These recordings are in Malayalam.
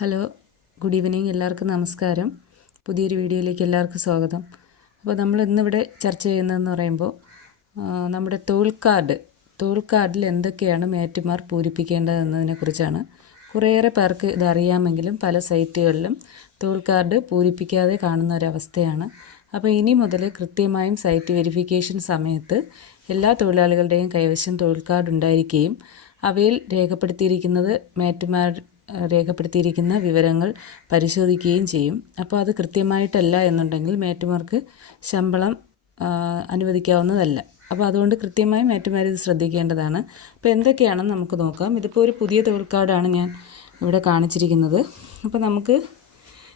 ഹലോ ഗുഡ് ഈവനിങ് എല്ലാവർക്കും നമസ്കാരം. പുതിയൊരു വീഡിയോയിലേക്ക് എല്ലാവർക്കും സ്വാഗതം. അപ്പോൾ നമ്മൾ ഇന്നിവിടെ ചർച്ച ചെയ്യുന്നതെന്ന് പറയുമ്പോൾ നമ്മുടെ തൊഴിൽ കാർഡ് തൊഴിൽ കാർഡിൽ എന്തൊക്കെയാണ് മേറ്റുമാർ പൂരിപ്പിക്കേണ്ടതെന്നതിനെക്കുറിച്ചാണ് കുറേയേറെ പേർക്ക് ഇതറിയാമെങ്കിലും പല സൈറ്റുകളിലും തൊഴിൽ കാർഡ് പൂരിപ്പിക്കാതെ കാണുന്ന ഒരവസ്ഥയാണ്. അപ്പോൾ ഇനി മുതൽ കൃത്യമായും സൈറ്റ് വെരിഫിക്കേഷൻ സമയത്ത് എല്ലാ തൊഴിലാളികളുടെയും കൈവശം തൊഴിൽ കാർഡ് ഉണ്ടായിരിക്കുകയും അവയിൽ രേഖപ്പെടുത്തിയിരിക്കുന്നത് മേറ്റുമാർ രേഖപ്പെടുത്തിയിരിക്കുന്ന വിവരങ്ങൾ പരിശോധിക്കുകയും ചെയ്യും. അപ്പോൾ അത് കൃത്യമായിട്ടല്ല എന്നുണ്ടെങ്കിൽ മേറ്റുമാർക്ക് ശമ്പളം അനുവദിക്കാവുന്നതല്ല. അപ്പോൾ അതുകൊണ്ട് കൃത്യമായി മേറ്റുമാർ ഇത് ശ്രദ്ധിക്കേണ്ടതാണ്. അപ്പോൾ എന്തൊക്കെയാണെന്ന് നമുക്ക് നോക്കാം. ഇതിപ്പോൾ ഒരു പുതിയ തൊഴിൽ കാർഡാണ് ഞാൻ ഇവിടെ കാണിച്ചിരിക്കുന്നത്. അപ്പോൾ നമുക്ക്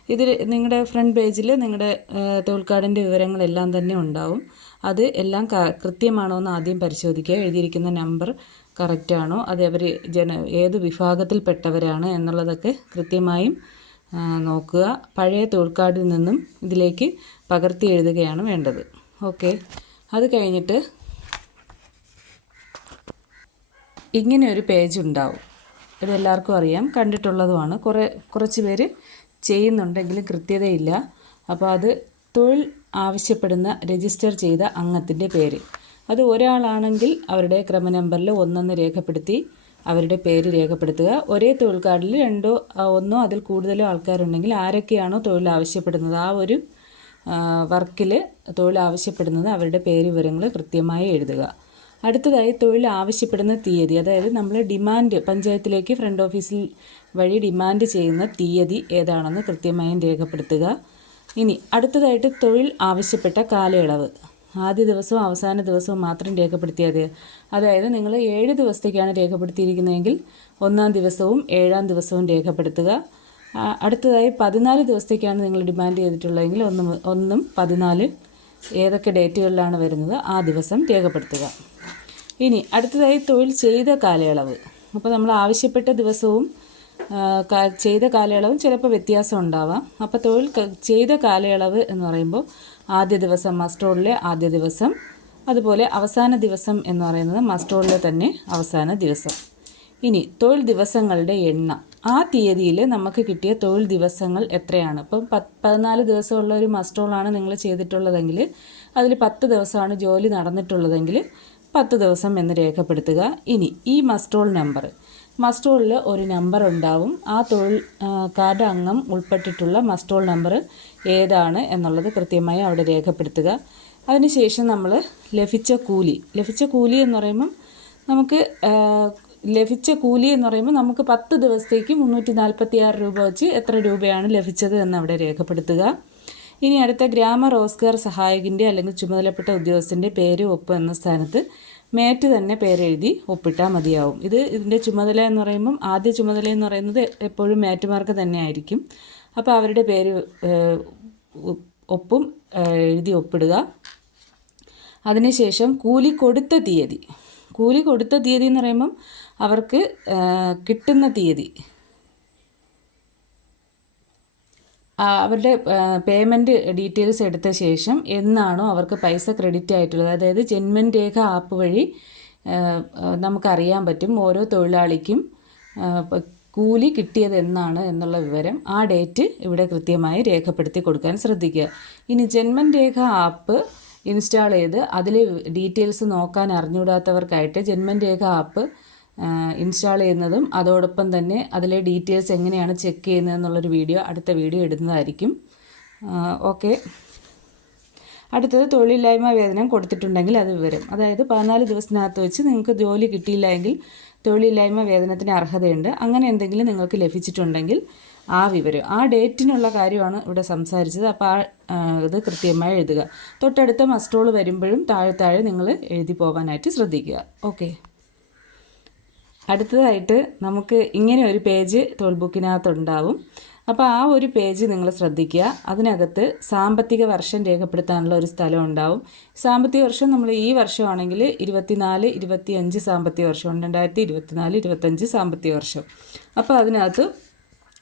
ഇതിൽ നിങ്ങളുടെ ഫ്രണ്ട് പേജിൽ നിങ്ങളുടെ തൊഴിൽ കാർഡിന്റെ വിവരങ്ങളെല്ലാം തന്നെ ഉണ്ടാവും. അത് എല്ലാം കൃത്യമാണോ എന്ന് ആദ്യം പരിശോധിക്കുക. എഴുതിയിരിക്കുന്ന നമ്പർ കറക്റ്റാണോ അത് അവർ ജന ഏത് വിഭാഗത്തിൽപ്പെട്ടവരാണ് എന്നുള്ളതൊക്കെ കൃത്യമായും നോക്കുക. പഴയ തൊഴിൽക്കാടിൽ നിന്നും ഇതിലേക്ക് പകർത്തി എഴുതുകയാണ് വേണ്ടത്. ഓക്കെ. അത് കഴിഞ്ഞിട്ട് ഇങ്ങനെ ഒരു പേജ് ഉണ്ടാവും. ഇതെല്ലാവർക്കും അറിയാം. കണ്ടിട്ടുള്ളതുമാണ്. കുറേ കുറച്ച് പേര് ചെയ്യുന്നുണ്ടെങ്കിലും കൃത്യതയില്ല. അപ്പോൾ അത് തൊഴിൽ ആവശ്യപ്പെടുന്ന രജിസ്റ്റർ ചെയ്ത അംഗത്തിന്റെ പേര്. അത് ഒരാളാണെങ്കിൽ അവരുടെ ക്രമ നമ്പറിൽ ഒന്നെന്ന് രേഖപ്പെടുത്തി അവരുടെ പേര് രേഖപ്പെടുത്തുക. ഒരേ തൊഴിൽ കാർഡിൽ രണ്ടോ ഒന്നോ അതിൽ കൂടുതലോ ആൾക്കാരുണ്ടെങ്കിൽ ആരൊക്കെയാണോ തൊഴിൽ ആവശ്യപ്പെടുന്നത്? ആ ഒരു വർക്കിൽ തൊഴിൽ ആവശ്യപ്പെടുന്നത് അവരുടെ പേര് വിവരങ്ങൾ കൃത്യമായി എഴുതുക. അടുത്തതായി തൊഴിൽ ആവശ്യപ്പെടുന്ന തീയതി അതായത് നമ്മൾ ഡിമാൻഡ് പഞ്ചായത്തിലേക്ക് ഫ്രണ്ട് ഓഫീസിൽ വഴി ഡിമാൻഡ് ചെയ്യുന്ന തീയതി ഏതാണെന്ന് കൃത്യമായും രേഖപ്പെടുത്തുക. ഇനി അടുത്തതായിട്ട് തൊഴിൽ ആവശ്യപ്പെട്ട കാലയളവ്. ആദ്യ ദിവസവും അവസാന ദിവസവും മാത്രം രേഖപ്പെടുത്തിയാൽ മതി അതായത് നിങ്ങൾ ഏഴ് ദിവസത്തേക്കാണ് രേഖപ്പെടുത്തിയിരിക്കുന്നതെങ്കിൽ ഒന്നാം ദിവസവും ഏഴാം ദിവസവും രേഖപ്പെടുത്തുക. അടുത്തതായി പതിനാല് ദിവസത്തേക്കാണ് നിങ്ങൾ ഡിമാൻഡ് ചെയ്തിട്ടുള്ളതെങ്കിൽ ഒന്ന് ഒന്നും പതിനാല് ഏതൊക്കെ ഡേറ്റുകളിലാണ് വരുന്നത് ആ ദിവസം രേഖപ്പെടുത്തുക. ഇനി അടുത്തതായി തൊഴിൽ ചെയ്ത കാലയളവ്. അപ്പോൾ നമ്മൾ ആവശ്യപ്പെട്ട ദിവസവും ചെയ്ത കാലയളവും ചിലപ്പോൾ വ്യത്യാസം ഉണ്ടാവാം. അപ്പോൾ തൊഴിൽ ചെയ്ത കാലയളവ് എന്ന് പറയുമ്പോൾ ആദ്യ ദിവസം മസ്റ്റോളിലെ ആദ്യ ദിവസം അതുപോലെ അവസാന ദിവസം എന്ന് പറയുന്നത് മസ്റ്റോളിലെ തന്നെ അവസാന ദിവസം. ഇനി തൊഴിൽ ദിവസങ്ങളുടെ എണ്ണം. ആ തീയതിയിൽ നമുക്ക് കിട്ടിയ തൊഴിൽ ദിവസങ്ങൾ എത്രയാണ്? ഇപ്പം പത്ത് പതിനാല് ദിവസമുള്ള ഒരു മസ്റ്റോളാണ് നിങ്ങൾ ചെയ്തിട്ടുള്ളതെങ്കിൽ അതിൽ പത്ത് ദിവസമാണ് ജോലി നടന്നിട്ടുള്ളതെങ്കിൽ പത്ത് ദിവസം എന്ന് രേഖപ്പെടുത്തുക. ഇനി ഈ മസ്റ്റോൾ നമ്പർ മസ്റ്റോളിൽ ഒരു നമ്പർ ഉണ്ടാവും. ആ തൊഴിൽ കാർഡ് അംഗം ഉൾപ്പെട്ടിട്ടുള്ള മസ്റ്റോൾ നമ്പർ ഏതാണ് എന്നുള്ളത് കൃത്യമായി അവിടെ രേഖപ്പെടുത്തുക. അതിനുശേഷം നമ്മൾ ലഭിച്ച കൂലി ലഭിച്ച കൂലി എന്ന് പറയുമ്പം നമുക്ക് ലഭിച്ച കൂലി എന്ന് പറയുമ്പോൾ നമുക്ക് പത്ത് ദിവസത്തേക്ക് മുന്നൂറ്റി നാൽപ്പത്തി ആറ് രൂപ വെച്ച് എത്ര രൂപയാണ് ലഭിച്ചത് എന്ന് അവിടെ രേഖപ്പെടുത്തുക. ഇനി അടുത്ത ഗ്രാമ റോസ്ഗാർ സഹായകന്റെ അല്ലെങ്കിൽ ചുമതലപ്പെട്ട ഉദ്യോഗസ്ഥന്റെ പേര് ഒപ്പ് എന്ന സ്ഥാനത്ത് മേറ്റ് തന്നെ പേരെഴുതി ഒപ്പിട്ടാൽ മതിയാവും. ഇത് ഇതിന്റെ ചുമതല എന്ന് പറയുമ്പം ആദ്യ ചുമതല എന്ന് പറയുന്നത് എപ്പോഴും മേറ്റുമാർക്ക് തന്നെ ആയിരിക്കും. അപ്പോൾ അവരുടെ പേര് ഒപ്പും എഴുതി ഒപ്പിടുക. അതിനുശേഷം കൂലി കൊടുത്ത തീയതി. കൂലി കൊടുത്ത തീയതി എന്ന് പറയുമ്പം അവർക്ക് കിട്ടുന്ന തീയതി ആ, അവരുടെ പേയ്മെന്റ് ഡീറ്റെയിൽസ് എടുത്ത ശേഷം എന്നാണോ അവർക്ക് പൈസ ക്രെഡിറ്റ് ആയിട്ടുള്ളത്? അതായത് ജന്മൻ രേഖ ആപ്പ് വഴി നമുക്കറിയാൻ പറ്റും ഓരോ തൊഴിലാളിക്കും കൂലി കിട്ടിയത് എന്നാണ് എന്നുള്ള വിവരം ആ ഡേറ്റ് ഇവിടെ കൃത്യമായി രേഖപ്പെടുത്തി കൊടുക്കാൻ ശ്രദ്ധിക്കുക. ഇനി ജന്മൻ രേഖ ആപ്പ് ഇൻസ്റ്റാൾ ചെയ്ത് അതിൽ ഡീറ്റെയിൽസ് നോക്കാൻ അറിഞ്ഞുകൂടാത്തവർക്കായിട്ട് ജന്മൻ രേഖ ആപ്പ് ഇൻസ്റ്റാൾ ചെയ്യുന്നതും അതോടൊപ്പം തന്നെ അതിലെ ഡീറ്റെയിൽസ് എങ്ങനെയാണ് ചെക്ക് ചെയ്യുന്നത് എന്നുള്ളൊരു വീഡിയോ അടുത്ത വീഡിയോ ഇടുന്നതായിരിക്കും. ഓക്കെ അടുത്തത് തൊഴിലില്ലായ്മ വേതനം കൊടുത്തിട്ടുണ്ടെങ്കിൽ അത് വിവരം. അതായത് പതിനാല് ദിവസത്തിനകത്ത് വെച്ച് നിങ്ങൾക്ക് ജോലി കിട്ടിയില്ല എങ്കിൽ തൊഴിലില്ലായ്മ വേതനത്തിന് അർഹതയുണ്ട്. അങ്ങനെ എന്തെങ്കിലും നിങ്ങൾക്ക് ലഭിച്ചിട്ടുണ്ടെങ്കിൽ ആ വിവരം ആ ഡേറ്റിനുള്ള കാര്യമാണ് ഇവിടെ സംസാരിച്ചത്. അപ്പോൾ ആ ആ, ഇത് കൃത്യമായി എഴുതുക. തൊട്ടടുത്ത മസ്റ്റോൾ വരുമ്പോഴും താഴെ താഴെ നിങ്ങൾ എഴുതി പോകാനായിട്ട് ശ്രദ്ധിക്കുക. ഓക്കെ അടുത്തതായിട്ട് നമുക്ക് ഇങ്ങനെ ഒരു പേജ് തൊഴിൽ ബുക്കിനകത്തുണ്ടാവും അപ്പോൾ ആ ഒരു പേജ് നിങ്ങൾ ശ്രദ്ധിക്കുക. അതിനകത്ത് സാമ്പത്തിക വർഷം രേഖപ്പെടുത്താനുള്ള ഒരു സ്ഥലം ഉണ്ടാവും. സാമ്പത്തിക വർഷം നമ്മൾ ഈ വർഷമാണെങ്കിൽ ഇരുപത്തിനാല് ഇരുപത്തിയഞ്ച് സാമ്പത്തിക വർഷം രണ്ടായിരത്തി ഇരുപത്തിനാല് ഇരുപത്തഞ്ച് സാമ്പത്തിക വർഷം. അപ്പോൾ അതിനകത്ത്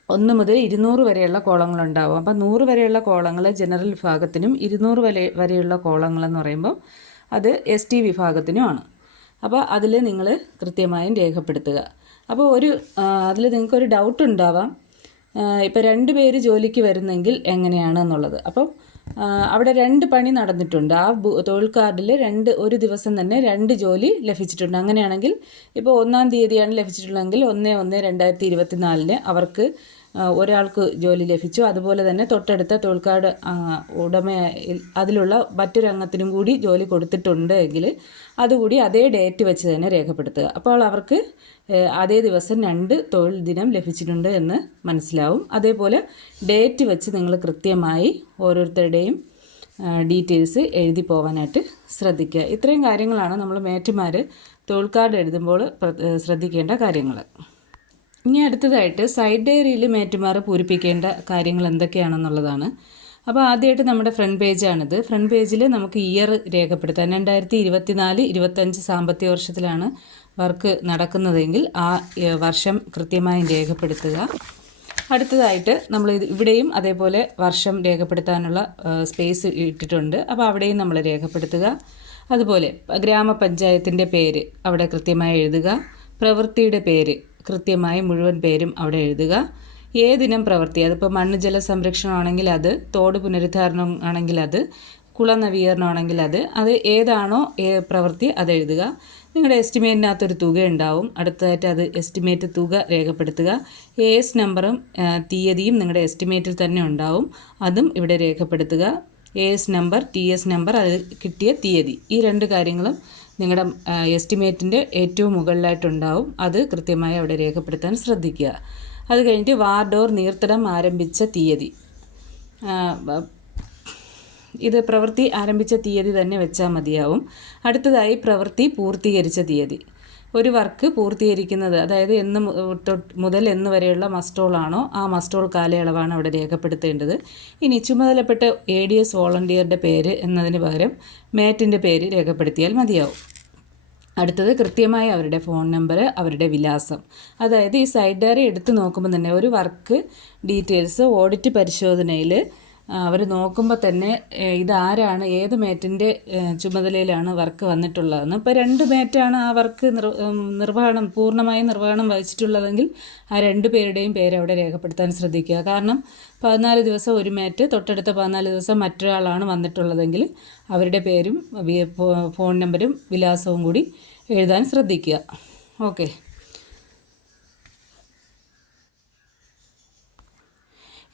ഒന്ന് മുതൽ ഇരുന്നൂറ് വരെയുള്ള കോളങ്ങളുണ്ടാവും. അപ്പോൾ നൂറ് വരെയുള്ള കോളങ്ങൾ ജനറൽ വിഭാഗത്തിനും ഇരുന്നൂറ് വരെ വരെയുള്ള കോളങ്ങളെന്ന് പറയുമ്പോൾ അത് എസ് ടി വിഭാഗത്തിനുമാണ് അപ്പോൾ അതിൽ നിങ്ങൾ കൃത്യമായും രേഖപ്പെടുത്തുക. അപ്പോൾ ഒരു അതിൽ നിങ്ങൾക്കൊരു ഡൗട്ട് ഉണ്ടാവാം. ഇപ്പോൾ രണ്ട് പേര് ജോലിക്ക് വരുന്നെങ്കിൽ എങ്ങനെയാണ് എന്നുള്ളത്. അപ്പം അവിടെ രണ്ട് പണി നടന്നിട്ടുണ്ട്. ആ തൊഴിൽ കാർഡിൽ രണ്ട് ഒരു ദിവസം തന്നെ രണ്ട് ജോലി ലഭിച്ചിട്ടുണ്ട്. അങ്ങനെയാണെങ്കിൽ ഇപ്പോൾ ഒന്നാം തീയതിയാണ് ലഭിച്ചിട്ടുള്ളതെങ്കിൽ ഒന്ന് ഒന്ന് രണ്ടായിരത്തി ഇരുപത്തി നാലിന് അവർക്ക് ഒരാൾക്ക് ജോലി ലഭിച്ചു. അതുപോലെ തന്നെ തൊട്ടടുത്ത തൊഴിൽക്കാട് ഉടമ അതിലുള്ള മറ്റൊരംഗത്തിനും കൂടി ജോലി കൊടുത്തിട്ടുണ്ട് എങ്കിൽ അതുകൂടി അതേ ഡേറ്റ് വെച്ച് തന്നെ രേഖപ്പെടുത്തുക. അപ്പോൾ അവർക്ക് അതേ ദിവസം രണ്ട് തൊഴിൽ ദിനം ലഭിച്ചിട്ടുണ്ട് എന്ന് മനസ്സിലാവും. അതേപോലെ ഡേറ്റ് വെച്ച് നിങ്ങൾ കൃത്യമായി ഓരോരുത്തരുടെയും ഡീറ്റെയിൽസ് എഴുതി പോകാനായിട്ട് ശ്രദ്ധിക്കുക. ഇത്രയും കാര്യങ്ങളാണ് നമ്മൾ മേറ്റുമാർ തൊഴിൽ കാർഡ് എഴുതുമ്പോൾ ശ്രദ്ധിക്കേണ്ട കാര്യങ്ങൾ ഇനി അടുത്തതായിട്ട് സൈഡ് ഡയറിയിൽ മേറ്റുമാർ പൂരിപ്പിക്കേണ്ട കാര്യങ്ങൾ എന്തൊക്കെയാണെന്നുള്ളതാണ്. അപ്പോൾ ആദ്യമായിട്ട് നമ്മുടെ ഫ്രണ്ട് പേജാണിത് ഫ്രണ്ട് പേജിൽ നമുക്ക് ഇയർ രേഖപ്പെടുത്താം. രണ്ടായിരത്തി ഇരുപത്തിനാല് ഇരുപത്തഞ്ച് സാമ്പത്തിക വർഷത്തിലാണ് വർക്ക് നടക്കുന്നതെങ്കിൽ ആ വർഷം കൃത്യമായി രേഖപ്പെടുത്തുക. അടുത്തതായിട്ട് നമ്മൾ ഇവിടെയും അതേപോലെ വർഷം രേഖപ്പെടുത്താനുള്ള സ്പേസ് ഇട്ടിട്ടുണ്ട്. അപ്പോൾ അവിടെയും നമ്മൾ രേഖപ്പെടുത്തുക. അതുപോലെ ഗ്രാമപഞ്ചായത്തിന്റെ പേര് അവിടെ കൃത്യമായി എഴുതുക. പ്രവൃത്തിയുടെ പേര് കൃത്യമായി മുഴുവൻ പേരും അവിടെ എഴുതുക. ഏതിനം പ്രവൃത്തി? അതിപ്പോൾ മണ്ണ് ജല സംരക്ഷണമാണെങ്കിൽ അത് തോട് പുനരുദ്ധാരണം ആണെങ്കിൽ അത് കുള നവീകരണമാണെങ്കിൽ അത് അത് ഏതാണോ പ്രവൃത്തി അത് എഴുതുക. നിങ്ങളുടെ എസ്റ്റിമേറ്റിനകത്തൊരു തുക ഉണ്ടാവും. അടുത്തതായിട്ട് അത് എസ്റ്റിമേറ്റ് തുക രേഖപ്പെടുത്തുക. എസ് നമ്പറും തീയതിയും നിങ്ങളുടെ എസ്റ്റിമേറ്റിൽ തന്നെ ഉണ്ടാവും. അതും ഇവിടെ രേഖപ്പെടുത്തുക. A S number T S number അത് കിട്ടിയ തീയതി. ഈ രണ്ട് കാര്യങ്ങളും നിങ്ങളുടെ എസ്റ്റിമേറ്റിന്റെ ഏറ്റവും മുകളിലായിട്ടുണ്ടാവും. അത് കൃത്യമായി അവിടെ രേഖപ്പെടുത്താൻ ശ്രദ്ധിക്കുക. അത് കഴിഞ്ഞിട്ട് വാർഡോർ നീർത്തടം ആരംഭിച്ച തീയതി. ഇത് പ്രവൃത്തി ആരംഭിച്ച തീയതി തന്നെ വെച്ചാൽ മതിയാവും. അടുത്തതായി പ്രവൃത്തി പൂർത്തീകരിച്ച തീയതി. ഒരു വർക്ക് പൂർത്തീകരിക്കുന്നത് അതായത് എന്ന് മുതൽ എന്ന് വരെയുള്ള മസ്റ്റോളാണോ ആ മസ്റ്റോൾ കാലയളവാണ് അവിടെ രേഖപ്പെടുത്തേണ്ടത്. ഇനി ചുമതലപ്പെട്ട എ ഡി എസ് വോളണ്ടിയറുടെ പേര് എന്നതിന് പകരം മേറ്റിന്റെ പേര് രേഖപ്പെടുത്തിയാൽ മതിയാവും. അടുത്തത് കൃത്യമായി അവരുടെ ഫോൺ നമ്പർ അവരുടെ വിലാസം. അതായത് ഈ സൈഡ് ഡയറി എടുത്ത് നോക്കുമ്പോൾ തന്നെ ഒരു വർക്ക് ഡീറ്റെയിൽസ് ഓഡിറ്റ് പരിശോധനയിൽ അവർ നോക്കുമ്പോൾ തന്നെ ഇതാരാണ് ഏത് മേറ്റിന്റെ ചുമതലയിലാണ് വർക്ക് വന്നിട്ടുള്ളതെന്ന്. ഇപ്പോൾ രണ്ട് മേറ്റാണ് ആ വർക്ക് നിർ നിർവഹണം പൂർണമായും നിർവഹണം വഹിച്ചിട്ടുള്ളതെങ്കിൽ ആ രണ്ട് പേരുടെയും പേര് അവിടെ രേഖപ്പെടുത്താൻ ശ്രദ്ധിക്കുക. കാരണം പതിനാല് ദിവസം ഒരു മേറ്റ് തൊട്ടടുത്ത പതിനാല് ദിവസം മറ്റൊരാളാണ് വന്നിട്ടുള്ളതെങ്കിൽ അവരുടെ പേരും ഫോൺ നമ്പരും വിലാസവും കൂടി എഴുതാൻ ശ്രദ്ധിക്കുക. ഓക്കെ.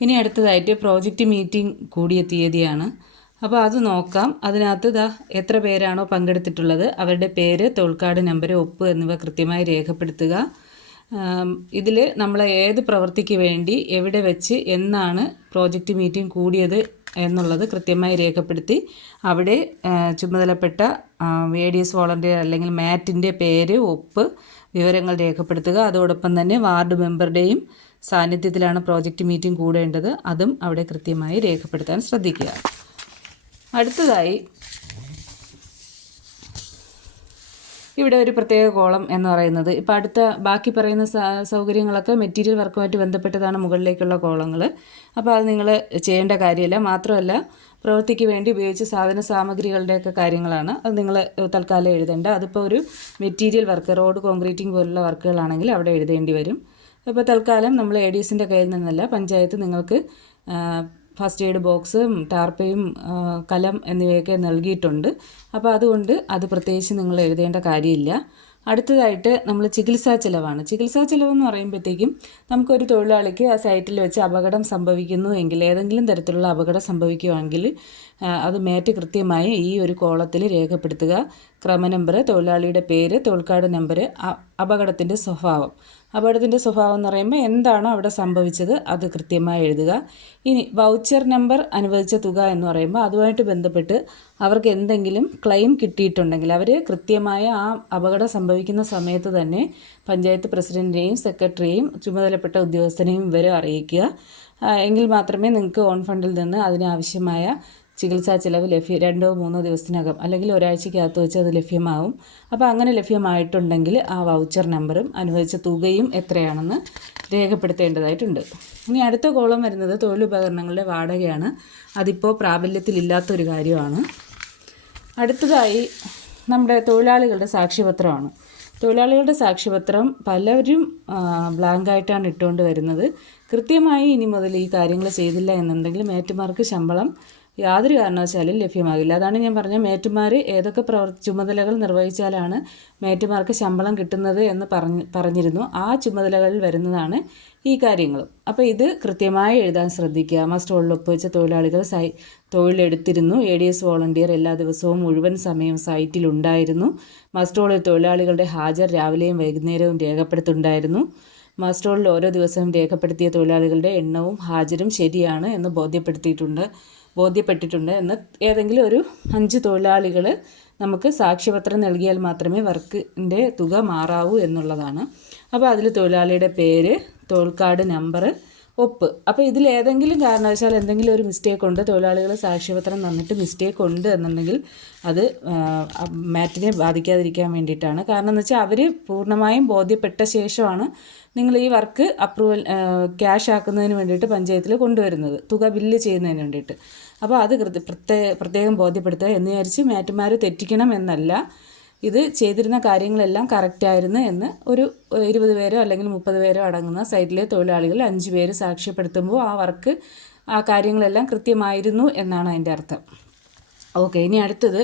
ഇനി അടുത്തതായിട്ട് പ്രോജക്റ്റ് മീറ്റിംഗ് കൂടിയ തീയതിയാണ്. അപ്പോൾ അത് നോക്കാം. അതിനകത്ത് ഇതാ എത്ര പേരാണോ പങ്കെടുത്തിട്ടുള്ളത്. അവരുടെ പേര് തൊഴിൽക്കാട് നമ്പർ ഒപ്പ് എന്നിവ കൃത്യമായി രേഖപ്പെടുത്തുക. ഇതിൽ നമ്മൾ ഏത് പ്രവൃത്തിക്ക് വേണ്ടി എവിടെ വെച്ച് എന്നാണ് പ്രോജക്റ്റ് മീറ്റിംഗ് കൂടിയത് എന്നുള്ളത് കൃത്യമായി രേഖപ്പെടുത്തി. അവിടെ ചുമതലപ്പെട്ട എ ഡി എസ് വോളണ്ടിയർ അല്ലെങ്കിൽ മാറ്റിന്റെ പേര് ഒപ്പ് വിവരങ്ങൾ രേഖപ്പെടുത്തുക. അതോടൊപ്പം തന്നെ വാർഡ് മെമ്പറുടെയും സാന്നിധ്യത്തിലാണ് പ്രോജക്റ്റ് മീറ്റിംഗ് കൂടേണ്ടത് അതും അവിടെ കൃത്യമായി രേഖപ്പെടുത്താൻ ശ്രദ്ധിക്കുക. അടുത്തതായി ഇവിടെ ഒരു പ്രത്യേക കോളം എന്ന് പറയുന്നത്. ഇപ്പോൾ അടുത്ത ബാക്കി പറയുന്ന സൗകര്യങ്ങളൊക്കെ മെറ്റീരിയൽ വർക്കുമായിട്ട് ബന്ധപ്പെട്ടതാണ് മുകളിലേക്കുള്ള കോളങ്ങൾ അപ്പോൾ അത് നിങ്ങൾ ചെയ്യേണ്ട കാര്യമില്ല മാത്രമല്ല പ്രവൃത്തിക്ക് വേണ്ടി ഉപയോഗിച്ച സാധന സാമഗ്രികളുടെയൊക്കെ കാര്യങ്ങളാണ്. അത് നിങ്ങൾ തൽക്കാലം എഴുതേണ്ട. അതിപ്പോൾ ഒരു മെറ്റീരിയൽ വർക്ക് റോഡ് കോൺക്രീറ്റിംഗ് പോലുള്ള വർക്കുകളാണെങ്കിൽ അവിടെ എഴുതേണ്ടി വരും. അപ്പോൾ തൽക്കാലം നമ്മൾ എ ഡി എസിന്റെ കയ്യിൽ നിന്നല്ല പഞ്ചായത്ത് നിങ്ങൾക്ക് ഫസ്റ്റ് എയ്ഡ് ബോക്സും ടാർപ്പയും കലം എന്നിവയൊക്കെ നൽകിയിട്ടുണ്ട്. അപ്പോൾ അതുകൊണ്ട് അത് പ്രത്യേകിച്ച് നിങ്ങൾ എഴുതേണ്ട കാര്യമില്ല. അടുത്തതായിട്ട് നമ്മൾ ചികിത്സാ ചിലവാണ്. ചികിത്സാ ചിലവെന്ന് പറയുമ്പോഴത്തേക്കും നമുക്കൊരു തൊഴിലാളിക്ക് ആ സൈറ്റിൽ വെച്ച് അപകടം സംഭവിക്കുന്നു എങ്കിൽ ഏതെങ്കിലും തരത്തിലുള്ള അപകടം സംഭവിക്കുകയാണെങ്കിൽ അത് മേറ്റ് കൃത്യമായി ഈ ഒരു കോളത്തിൽ രേഖപ്പെടുത്തുക. ക്രമ നമ്പർ തൊഴിലാളിയുടെ പേര് തൊഴിൽക്കാട് നമ്പർ അപകടത്തിന്റെ സ്വഭാവം. അപകടത്തിന്റെ സ്വഭാവം എന്ന് പറയുമ്പോൾ എന്താണോ അവിടെ സംഭവിച്ചത് അത് കൃത്യമായി എഴുതുക. ഇനി വൗച്ചർ നമ്പർ അനുവദിച്ച തുക എന്ന് പറയുമ്പോൾ അതുമായിട്ട് ബന്ധപ്പെട്ട് അവർക്ക് എന്തെങ്കിലും ക്ലെയിം കിട്ടിയിട്ടുണ്ടെങ്കിൽ അവർ കൃത്യമായ ആ അപകടം സംഭവിക്കുന്ന സമയത്ത് തന്നെ പഞ്ചായത്ത് പ്രസിഡന്റിനെയും സെക്രട്ടറിയെയും ചുമതലപ്പെട്ട ഉദ്യോഗസ്ഥനെയും വിവരം അറിയിക്കുക. എങ്കിൽ മാത്രമേ നിങ്ങൾക്ക് ഓൺ ഫണ്ടിൽ നിന്ന് അതിനാവശ്യമായ ചികിത്സാ ചിലവ് ലഭ്യ രണ്ടോ മൂന്നോ ദിവസത്തിനകം അല്ലെങ്കിൽ ഒരാഴ്ചക്കകത്ത് വെച്ച് അത് ലഭ്യമാവും. അപ്പോൾ അങ്ങനെ ലഭ്യമായിട്ടുണ്ടെങ്കിൽ ആ വൗച്ചർ നമ്പറും അനുവദിച്ച തുകയും എത്രയാണെന്ന് രേഖപ്പെടുത്തേണ്ടതായിട്ടുണ്ട്. ഇനി അടുത്ത കോളം വരുന്നത് തൊഴിലുപകരണങ്ങളുടെ വാടകയാണ്. അതിപ്പോൾ പ്രാബല്യത്തിലില്ലാത്തൊരു കാര്യമാണ്. അടുത്തതായി നമ്മുടെ തൊഴിലാളികളുടെ സാക്ഷ്യപത്രമാണ്. തൊഴിലാളികളുടെ സാക്ഷ്യപത്രം പലരും ബ്ലാങ്കായിട്ടാണ് ഇട്ടുകൊണ്ട് വരുന്നത്. കൃത്യമായി ഇനി മുതൽ ഈ കാര്യങ്ങൾ ചെയ്തില്ല എന്നുണ്ടെങ്കിൽ മേറ്റുമാർക്ക് ശമ്പളം യാതൊരു കാരണവശാലും ലഭ്യമാകില്ല. അതാണ് ഞാൻ പറഞ്ഞ മേറ്റുമാർ ഏതൊക്കെ പ്രവർ ചുമതലകൾ നിർവഹിച്ചാലാണ് മേറ്റുമാർക്ക് ശമ്പളം കിട്ടുന്നത് എന്ന് പറഞ്ഞ് പറഞ്ഞിരുന്നു. ആ ചുമതലകളിൽ വരുന്നതാണ് ഈ കാര്യങ്ങളും. അപ്പോൾ ഇത് കൃത്യമായി എഴുതാൻ ശ്രദ്ധിക്കുക. മസ്റ്റോളിൽ ഒപ്പുവെച്ച തൊഴിലാളികൾ സൈ തൊഴിലെടുത്തിരുന്നു. എ ഡി എസ് വോളണ്ടിയർ എല്ലാ ദിവസവും മുഴുവൻ സമയം സൈറ്റിലുണ്ടായിരുന്നു മസ്റ്റോളിൽ തൊഴിലാളികളുടെ ഹാജർ രാവിലെയും വൈകുന്നേരവും രേഖപ്പെടുത്തുണ്ടായിരുന്നു മസ്റ്റോളിൽ ഓരോ ദിവസവും രേഖപ്പെടുത്തിയ തൊഴിലാളികളുടെ എണ്ണവും ഹാജരും ശരിയാണ് എന്ന് ബോധ്യപ്പെടുത്തിയിട്ടുണ്ട്. ബോധ്യപ്പെട്ടിട്ടുണ്ട്. എന്ന് ഏതെങ്കിലും ഒരു അഞ്ച് തൊഴിലാളികൾ നമുക്ക് സാക്ഷ്യപത്രം നൽകിയാൽ മാത്രമേ വർക്കിന്റെ തുക മാറാവൂ എന്നുള്ളതാണ്. അപ്പോൾ അതിൽ തൊഴിലാളിയുടെ പേര് തോൾക്കാട് നമ്പർ ഒപ്പ്. അപ്പോൾ ഇതിൽ ഏതെങ്കിലും കാരണവശാൽ എന്തെങ്കിലും ഒരു മിസ്റ്റേക്ക് ഉണ്ട് തൊഴിലാളികൾ സാക്ഷ്യപത്രം തന്നിട്ട് മിസ്റ്റേക്ക് ഉണ്ട് എന്നുണ്ടെങ്കിൽ അത് മാറ്റിനെ ബാധിക്കാതിരിക്കാൻ വേണ്ടിയിട്ടാണ്. കാരണം എന്ന് വെച്ചാൽ അവർ പൂർണമായും ബോധ്യപ്പെട്ട ശേഷമാണ് നിങ്ങൾ ഈ വർക്ക് അപ്രൂവൽ ക്യാഷ് ആക്കുന്നതിന് വേണ്ടിയിട്ട് പഞ്ചായത്തിൽ കൊണ്ടുവരുന്നത് തുക ബില്ല് ചെയ്യുന്നതിന് വേണ്ടിയിട്ട്. അപ്പോൾ അത് പ്രത്യേക പ്രത്യേകം ബോധ്യപ്പെടുത്തുക എന്ന് വിചാരിച്ച് മാറ്റുമാർ തെറ്റിക്കണം എന്നല്ല. ഇത് ചെയ്തിരുന്ന കാര്യങ്ങളെല്ലാം കറക്റ്റായിരുന്നു എന്ന് ഒരു ഇരുപത് പേരോ അല്ലെങ്കിൽ മുപ്പത് പേരോ അടങ്ങുന്ന സൈറ്റിലെ തൊഴിലാളികൾ അഞ്ച് പേര് സാക്ഷ്യപ്പെടുത്തുമ്പോൾ ആ വർക്ക് ആ കാര്യങ്ങളെല്ലാം കൃത്യമായിരുന്നു എന്നാണ് അതിന്റെ അർത്ഥം. ഓക്കെ ഇനി അടുത്തത്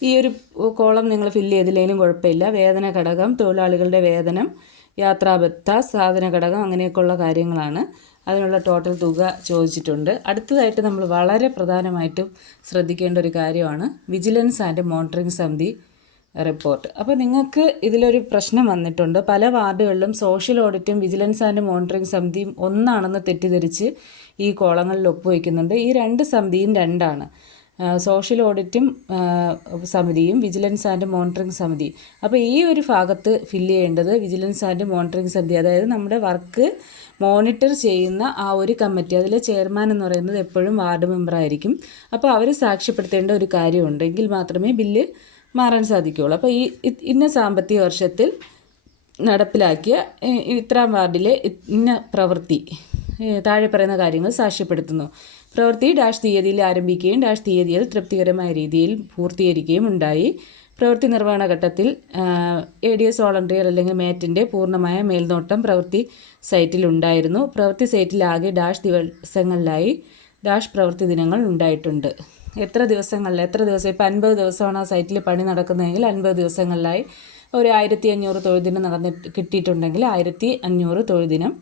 ഈ ഒരു കോളം നിങ്ങൾ ഫില്ല് ചെയ്തില്ലെങ്കിലും കുഴപ്പമില്ല. വേതന ഘടകം തൊഴിലാളികളുടെ വേതനം യാത്രാബത്ത സാധന ഘടകം അങ്ങനെയൊക്കെയുള്ള കാര്യങ്ങളാണ്. അതിനുള്ള ടോട്ടൽ തുക ചോദിച്ചിട്ടുണ്ട്. അടുത്തതായിട്ട് നമ്മൾ വളരെ പ്രധാനമായിട്ടും ശ്രദ്ധിക്കേണ്ട ഒരു കാര്യമാണ് വിജിലൻസ് ആൻഡ് മോണിറ്ററിംഗ് സമിതി റിപ്പോർട്ട് അപ്പോൾ നിങ്ങൾക്ക് ഇതിലൊരു പ്രശ്നം വന്നിട്ടുണ്ട്. പല വാർഡുകളിലും സോഷ്യൽ ഓഡിറ്റും വിജിലൻസ് ആൻഡ് മോണിറ്ററിംഗ് സമിതിയും ഒന്നാണെന്ന് തെറ്റിദ്ധരിച്ച് ഈ കോളങ്ങളിൽ ഒപ്പുവയ്ക്കുന്നുണ്ട് ഈ രണ്ട് സമിതിയും രണ്ടാണ്. സോഷ്യൽ ഓഡിറ്റും സമിതിയും വിജിലൻസ് ആൻഡ് മോണിറ്ററിംഗ് സമിതി. അപ്പോൾ ഈ ഒരു ഭാഗത്ത് ഫില്ല് ചെയ്യേണ്ടത് വിജിലൻസ് ആൻഡ് മോണിറ്ററിംഗ് സമിതി അതായത് നമ്മുടെ വർക്ക് മോണിറ്റർ ചെയ്യുന്ന ആ ഒരു കമ്മിറ്റി അതിലെ ചെയർമാൻ എന്ന് പറയുന്നത് എപ്പോഴും വാർഡ് മെമ്പറായിരിക്കും അപ്പോൾ അവർ സാക്ഷ്യപ്പെടുത്തേണ്ട ഒരു കാര്യമുണ്ട്. എങ്കിൽ മാത്രമേ ബില്ല് മാറാൻ സാധിക്കുകയുള്ളൂ. അപ്പോൾ ഈ ഇന്ന സാമ്പത്തിക വർഷത്തിൽ നടപ്പിലാക്കിയ ഇത്രാം വാർഡിലെ ഇന്ന പ്രവൃത്തി താഴെ പറയുന്ന കാര്യങ്ങൾ സാക്ഷ്യപ്പെടുത്തുന്നു. പ്രവൃത്തി ഡാഷ് തീയതിയിൽ ആരംഭിക്കുകയും ഡാഷ് തീയതിയിൽ തൃപ്തികരമായ രീതിയിൽ പൂർത്തീകരിക്കുകയും ഉണ്ടായി. പ്രവൃത്തി നിർവഹണ ഘട്ടത്തിൽ എ ഡി എസ് വോളണ്ടിയർ അല്ലെങ്കിൽ മേറ്റിന്റെ പൂർണമായ മേൽനോട്ടം പ്രവൃത്തി സൈറ്റിൽ ഉണ്ടായിരുന്നു. പ്രവൃത്തി സൈറ്റിലാകെ ഡാഷ് ദിവസങ്ങളിലായി ഡാഷ് പ്രവൃത്തി ദിനങ്ങൾ ഉണ്ടായിട്ടുണ്ട്. എത്ര ദിവസങ്ങളിൽ എത്ര ദിവസം ഇപ്പം അൻപത് ദിവസമാണ് ആ സൈറ്റിൽ പണി നടക്കുന്നതെങ്കിൽ അൻപത് ദിവസങ്ങളിലായി ഒരു ആയിരത്തി അഞ്ഞൂറ് തൊഴിൽ ദിനം നടന്നിട്ട് കിട്ടിയിട്ടുണ്ടെങ്കിൽ ആയിരത്തി അഞ്ഞൂറ് തൊഴിൽ ദിനം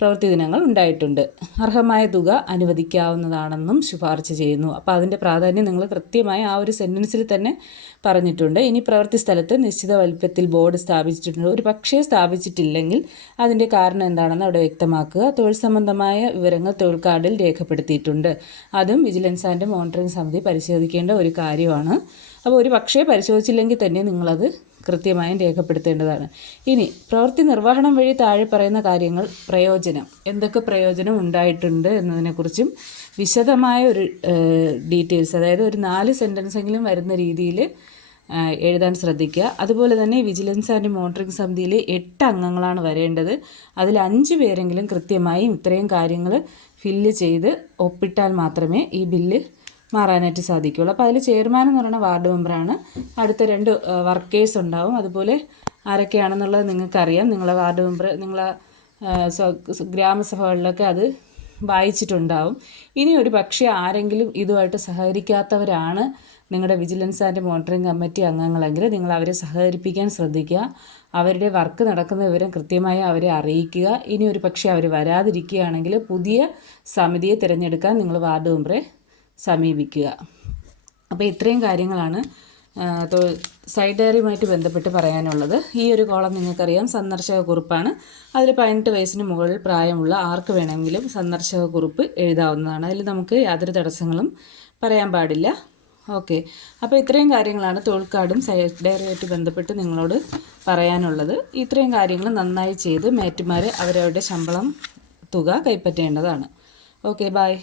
പ്രവൃത്തി ദിനങ്ങൾ ഉണ്ടായിട്ടുണ്ട്. അർഹമായ തുക അനുവദിക്കാവുന്നതാണെന്നും ശുപാർശ ചെയ്യുന്നു. അപ്പോൾ അതിന്റെ പ്രാധാന്യം നിങ്ങൾ കൃത്യമായി ആ ഒരു സെന്റൻസിൽ തന്നെ പറഞ്ഞിട്ടുണ്ട്. ഇനി പ്രവൃത്തി സ്ഥലത്ത് നിശ്ചിത വലിപ്പത്തിൽ ബോർഡ് സ്ഥാപിച്ചിട്ടുണ്ട്. ഒരു പക്ഷേ സ്ഥാപിച്ചിട്ടില്ലെങ്കിൽ അതിന്റെ കാരണം എന്താണെന്ന് അവിടെ വ്യക്തമാക്കുക. തൊഴിൽ സംബന്ധമായ വിവരങ്ങൾ തൊഴിൽ കാർഡിൽ രേഖപ്പെടുത്തിയിട്ടുണ്ട്. അതും വിജിലൻസ് ആൻഡ് മോണിറ്ററിംഗ് സമിതി പരിശോധിക്കേണ്ട ഒരു കാര്യമാണ്. അപ്പോൾ ഒരു പക്ഷേ പരിശോധിച്ചില്ലെങ്കിൽ തന്നെ നിങ്ങളത് കൃത്യമായും രേഖപ്പെടുത്തേണ്ടതാണ്. ഇനി പ്രവൃത്തി നിർവഹണം വഴി താഴെ പറയുന്ന കാര്യങ്ങൾ പ്രയോജനം. എന്തൊക്കെ പ്രയോജനം ഉണ്ടായിട്ടുണ്ട് എന്നതിനെക്കുറിച്ചും വിശദമായ ഒരു ഡീറ്റെയിൽസ് അതായത് ഒരു നാല് സെന്റൻസെങ്കിലും വരുന്ന രീതിയിൽ എഴുതാൻ ശ്രദ്ധിക്കുക. അതുപോലെ തന്നെ വിജിലൻസ് ആൻഡ് മോണിറ്ററിംഗ് സമിതിയിൽ എട്ട് അംഗങ്ങളാണ് വരേണ്ടത്. അതിൽ അഞ്ച് പേരെങ്കിലും കൃത്യമായും ഇത്രയും കാര്യങ്ങൾ ഫില്ല് ചെയ്ത് ഒപ്പിട്ടാൽ മാത്രമേ ഈ ബില്ല് മാറാനായിട്ട് സാധിക്കുകയുള്ളൂ അപ്പോൾ അതിൽ ചെയർമാൻ എന്ന് പറയുന്ന വാർഡ് മെമ്പറാണ്. അടുത്ത രണ്ട് വർക്കേഴ്സ് ഉണ്ടാവും. അതുപോലെ ആരൊക്കെയാണെന്നുള്ളത് നിങ്ങൾക്കറിയാം. നിങ്ങളെ വാർഡ് മെമ്പർ നിങ്ങളെ ഗ്രാമസഭകളിലൊക്കെ അത് വായിച്ചിട്ടുണ്ടാവും. ഇനി ഒരു പക്ഷേ ആരെങ്കിലും ഇതുമായിട്ട് സഹകരിക്കാത്തവരാണ് നിങ്ങളുടെ വിജിലൻസ് ആൻഡ് മോണിറ്ററിംഗ് കമ്മിറ്റി അംഗങ്ങളെങ്കിൽ നിങ്ങൾ അവരെ സഹകരിപ്പിക്കാൻ ശ്രദ്ധിക്കുക. അവരുടെ വർക്ക് നടക്കുന്ന വിവരം കൃത്യമായി അവരെ അറിയിക്കുക. ഇനി ഒരു പക്ഷേ അവർ വരാതിരിക്കുകയാണെങ്കിൽ പുതിയ സമിതിയെ തിരഞ്ഞെടുക്കാൻ നിങ്ങൾ വാർഡ് മെമ്പറെ സമീപിക്കുക. അപ്പോൾ ഇത്രയും കാര്യങ്ങളാണ് സൈഡ് ഡയറിയുമായിട്ട് ബന്ധപ്പെട്ട് പറയാനുള്ളത്. ഈ ഒരു കോളം നിങ്ങൾക്കറിയാം സന്ദർശക കുറിപ്പാണ്. അതിൽ പതിനെട്ട് വയസ്സിന് മുകളിൽ പ്രായമുള്ള ആർക്ക് വേണമെങ്കിലും സന്ദർശക കുറിപ്പ് എഴുതാവുന്നതാണ്. അതിൽ നമുക്ക് യാതൊരു തടസ്സങ്ങളും പറയാൻ പാടില്ല. ഓക്കെ. അപ്പോൾ ഇത്രയും കാര്യങ്ങളാണ് തോൾക്കാടും സൈഡ് ഡയറിയുമായിട്ട് ബന്ധപ്പെട്ട് നിങ്ങളോട് പറയാനുള്ളത്. ഇത്രയും കാര്യങ്ങൾ നന്നായി ചെയ്ത് മേറ്റുമാർ അവരവരുടെ ശമ്പളം തുക കൈപ്പറ്റേണ്ടതാണ്. Okay bye